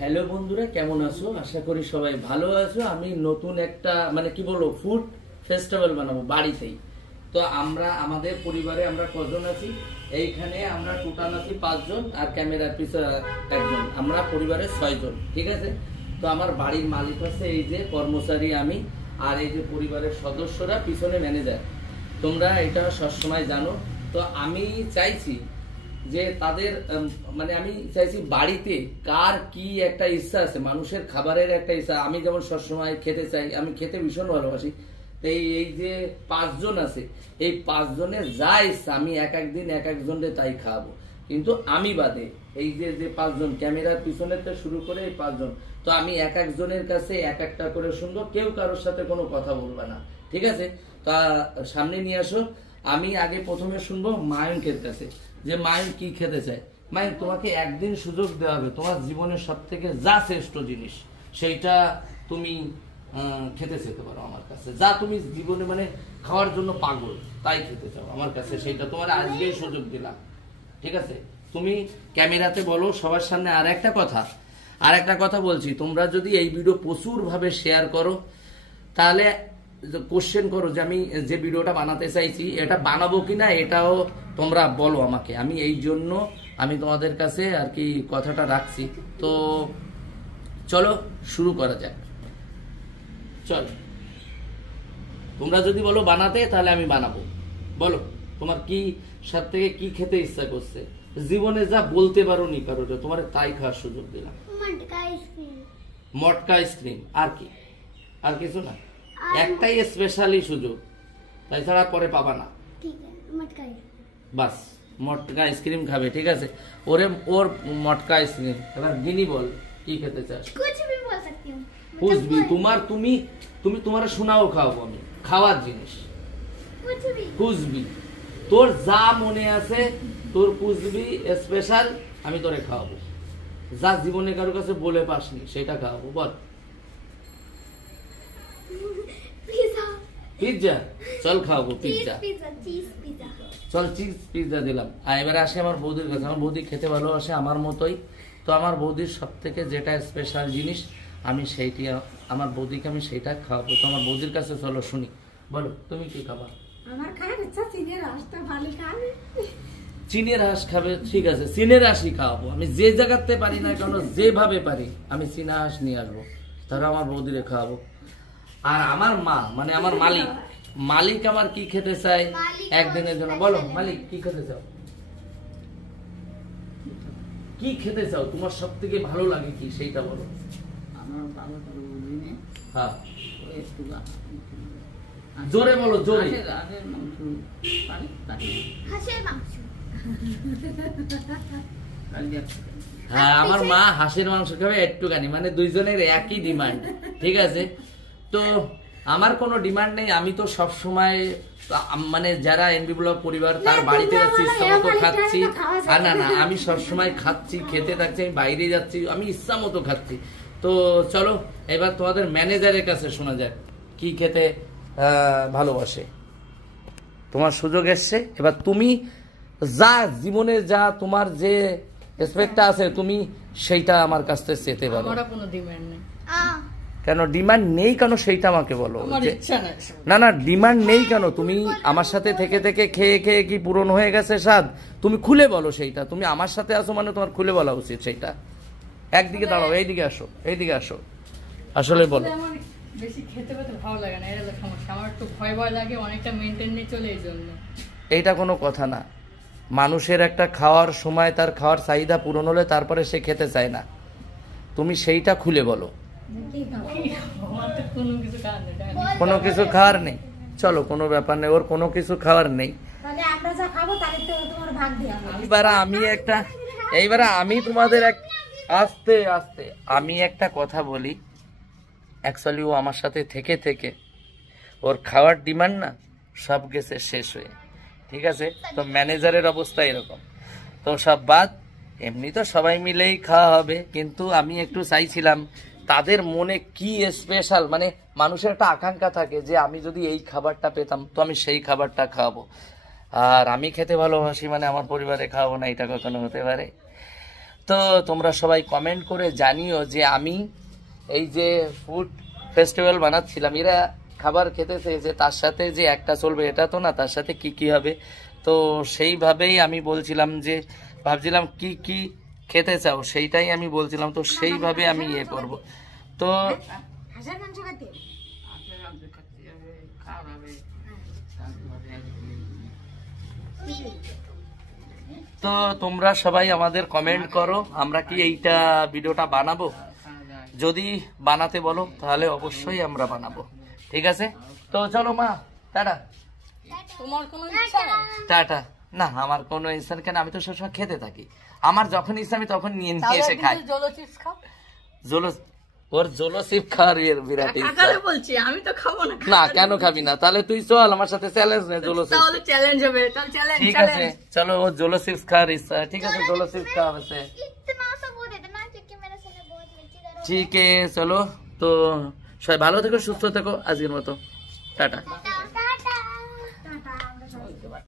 Hello বন্ধুরা, কেমন আছো? আশা করি সবাই ভালো আছো। আমি নতুন একটা কি বলবো ফুড ফেস্টিভ্যাল বানাবো বাড়িতেই। তো আমাদের পরিবারে আমরা কজন আছি, এইখানে আমরা টোটাল আছি 5 জন, আর ক্যামেরার পিছনে একজন, আমরা পরিবারে 6 জন। ঠিক আছে। তো আমার বাড়ির মালিক আছে এই যে কর্মচারী আমি, আর এই যে পরিবারের সদস্যরা পিছনে ম্যানেজার। তোমরা এটা সবসময় জানো। তো আমি চাইছি যে তাদের আমি চাইছি বাড়িতে কার কি একটা ইচ্ছা আছে, মানুষের খাবারের একটা ইচ্ছা। আমি যেমন সবসময় খেতে চাই, আমি খেতে ভীষণ ভালোবাসি। তো এই যে 5 জন আছে, এই 5 জনের যা ইচ্ছা আমি এক একদিন এক একজনকে তাই খাওয়াবো, কিন্তু আমি বাদে এই যে 5 জন ক্যামেরার পিছনে থেকে শুরু করে এই 5 জন, তো আমি এক একজনের কাছে এক একটা করে শুনবো, কেউ কারোর সাথে কোনো কথা বলবে না। ঠিক আছে। তা সামনে নিয়ে আসো। আমি আগে প্রথমে শুনবো মায়ুকের কাছে, যে মায়ুন কি খেতে চায়। মায়ুন, তোমাকে একদিন সুযোগ দেওয়া হবে, তোমার জীবনের সব থেকে যা শ্রেষ্ঠ জিনিস সেইটা তুমি খেতে যেতে পারো আমার কাছে, যা তুমি জীবনে খাওয়ার জন্য পাগল, তাই খেতে চাও আমার কাছে, সেইটা তোমার আজকেই সুযোগ দিলাম। ঠিক আছে। তুমি ক্যামেরাতে বলো সবার সামনে। আর একটা কথা বলছি, তোমরা যদি এই ভিডিও প্রচুর ভাবে শেয়ার করো, তাহলে কোশ্চেন করো যে আমি যে ভিডিওটা বানাতে চাইছি এটা বানাবো কিনা, এটাও তোমরা বলো আমাকে। আমি এই জন্য আমি তোমাদের কাছে আর কি কথাটা রাখছি। তো চলো শুরু করা যাক। চলো, তোমরা যদি বলো বানাতে, তাহলে আমি বানাবো। বলো তোমার কি সব থেকে কি খেতে ইচ্ছা করছে, জীবনে যা বলতে পারো নি কারো, তোমার তাই খাওয়ার সুযোগ দিলাম। মটকা আইসক্রিম। আর কি? আর কিছু না? একটাই স্পেশালি সুযোগ, তাই ছাড়া পরে পাবা না। বাস মটকা আইসক্রিম খাবে। ঠিক আছে। ওর মটকা আইসক্রিম। এবার গিনি বল কি খেতে চাস? কুছবি। তোমার শোনাও খাওয়াবো আমি, খাওয়ার জিনিস কুছবি। তোর যা মনে আছে, তোর কুছবি স্পেশাল আমি তোরে খাওয়াবো, যা জীবনে কারোর কাছে বলে পাসনি সেটা খাওয়াবো। বল। পিৎজা। চল খাওয়াবো পিৎজা। চল চিজ পিৎজা দিলাম। আর এবারে আসে আমার বৌদির কাছে। আমার বৌদি খেতে ভালোবাসে আমার মতোই। তো আমার বৌদির সব থেকে যেটা স্পেশাল জিনিস, আমি সেইটি আমার বৌদিকে আমি সেইটা খাওয়াবো। তো আমার বৌদির কাছে চলো শুনি। বলো তুমি কি খাবা? আমার খাওয়ার ইচ্ছা চিনের হাঁসটা ভালো খাবে। চীনের হাঁস খাবে? ঠিক আছে, চীনের হাঁসই খাওয়াবো। আমি যে জায়গাতে পারি না কেন, যেভাবে পারি আমি চীনা হাঁস নিয়ে আসবো, তারা আমার বৌদিরে খাওয়াবো। আর আমার মা আমার মালিক আমার কি খেতে চায় একদিনের জন্য। বলো মালিক কি খেতে চাও? কি খেতে চাও? তোমার সব থেকে ভালো লাগে কি সেইটা বলো। হ্যাঁ জোরে বলো, জোরে। হ্যাঁ আমার মা হাঁসের মাংস খাবে একটুখানি, দুইজনের একই ডিমান্ড। ঠিক আছে। তো আমার কোনো ডিমান্ড নেই। আমি তো সব সময় যারা এনবি ব্লগ পরিবার তার বাড়িতে যাচ্ছি, ইচ্ছা মতো খাচ্ছি। আর না আমি সবসময় খাচ্ছি, খেতে থাকছি। আমি বাইরে যাচ্ছি, আমি ইচ্ছা মতো খাচ্ছি। তো চলো এবার তোমাদের ম্যানেজারের কাছে শোনা যাক কি খেতে ভালোবাসে। তোমার সুযোগ এসছে। এবার তুমি যা জীবনে যা তোমার যে এক্সপেক্টটা আছে, তুমি সেইটা আমার কাছ থেকে চেতে পারো। কোনো ডিমান্ড নেই। কেন ডিমান্ড নেই কেন সেইটা আমাকে বলো। না ডিমান্ড নেই কেন? তুমি আমার সাথে থেকে থেকে খেয়ে খেয়ে কি পূরণ হয়ে গেছে স্বাদ? তুমি খুলে বলো সেইটা। তুমি আমার সাথে আসো তোমার খুলে বলা উচিত সেইটা। একদিকে দাঁড়াও, এইদিকে আসো। আসলে বলো। বেশি খেতে পেতে ভালো লাগে না, এটা সমস্যা। আমার একটু ভয় লাগে, অনেকটা মেইনটেইন নিয়ে চলে, এই জন্য। এইটা কোনো কথা না। মানুষের একটা খাওয়ার সময় তার খাওয়ার চাহিদা পূরণ হলে তারপরে সে খেতে চায় না। তুমি সেইটা খুলে বলো। কোনো কিছু খাওয়ার নেই? চলো কোনো ব্যাপার নেই, ওর কোনো কিছু খাওয়ার নেই। এইবার আমি তোমাদের আস্তে আস্তে আমি একটা কথা বলি। অ্যাকচুয়ালি ও আমার সাথে থেকে থেকে ওর খাওয়ার ডিমান্ড না সব গেছে শেষ হয়ে। ঠিক আছে। তো ম্যানেজারের অবস্থা এরকম। তো সব বাদ, এমনি তো সবাই মিলেই খাওয়া হবে, কিন্তু আমি একটু চাইছিলাম তাদের মনে কি স্পেশাল, মানুষের একটা আকাঙ্ক্ষা থাকে যে আমি যদি এই খাবারটা পেতাম তো আমি সেই খাবারটা খাওয়াবো। আর আমি খেতে ভালোবাসি আমার পরিবারে খাওয়াবো না, এটা কখনো হতে পারে? তো তোমরা সবাই কমেন্ট করে জানিও যে আমি এই যে ফুড ফেস্টিভ্যাল বানাচ্ছিলাম, এরা খাবার খেতে চেয়েছে, তার সাথে যে একটা চলবে এটা তো না, তার সাথে কি কি হবে। তো সেইভাবেই আমি বলছিলাম যে ভাবছিলাম কি কি খেতে চাও, সেইটাই আমি বলছিলাম, তো সেইভাবে আমি ইয়ে করব। তো তো তোমরা সবাই আমাদের কমেন্ট করো, আমরা কি এইটা ভিডিওটা বানাবো, যদি বানাতে বলো তাহলে অবশ্যই আমরা বানাবো, ঠিক আছে। তো চলো মা, টাটা। তোমার কোনো ইচ্ছা টাটা। না আমার কোনো ইচ্ছা নেই, কেন আমি তো সবসময় খেতে থাকি, আমার যখন ইচ্ছা আমি তখন নিয়ে নিয়ে এসে খাই। জলো চিপস খাও। জোলো, ওর জোলো চিপ খাওয়ার বিরাট ইচ্ছা। কাকারে বলছি আমি তো খাবো না। না কেন খাবি না, তাহলে তুই চল আমার সাথে চ্যালেঞ্জ নে জোলো চিপস। তাহলে চ্যালেঞ্জ হবে, তাহলে চ্যালেঞ্জ। ঠিক আছে চলো, ও জোলো চিপস খাওয়ার ইচ্ছা, ঠিক আছে জোলো চিপস খাওয়া হচ্ছে। ঠিক আছে চলো, তো সবাই ভালো থেকো, সুস্থ থেকো, আজকের মতো টাটা।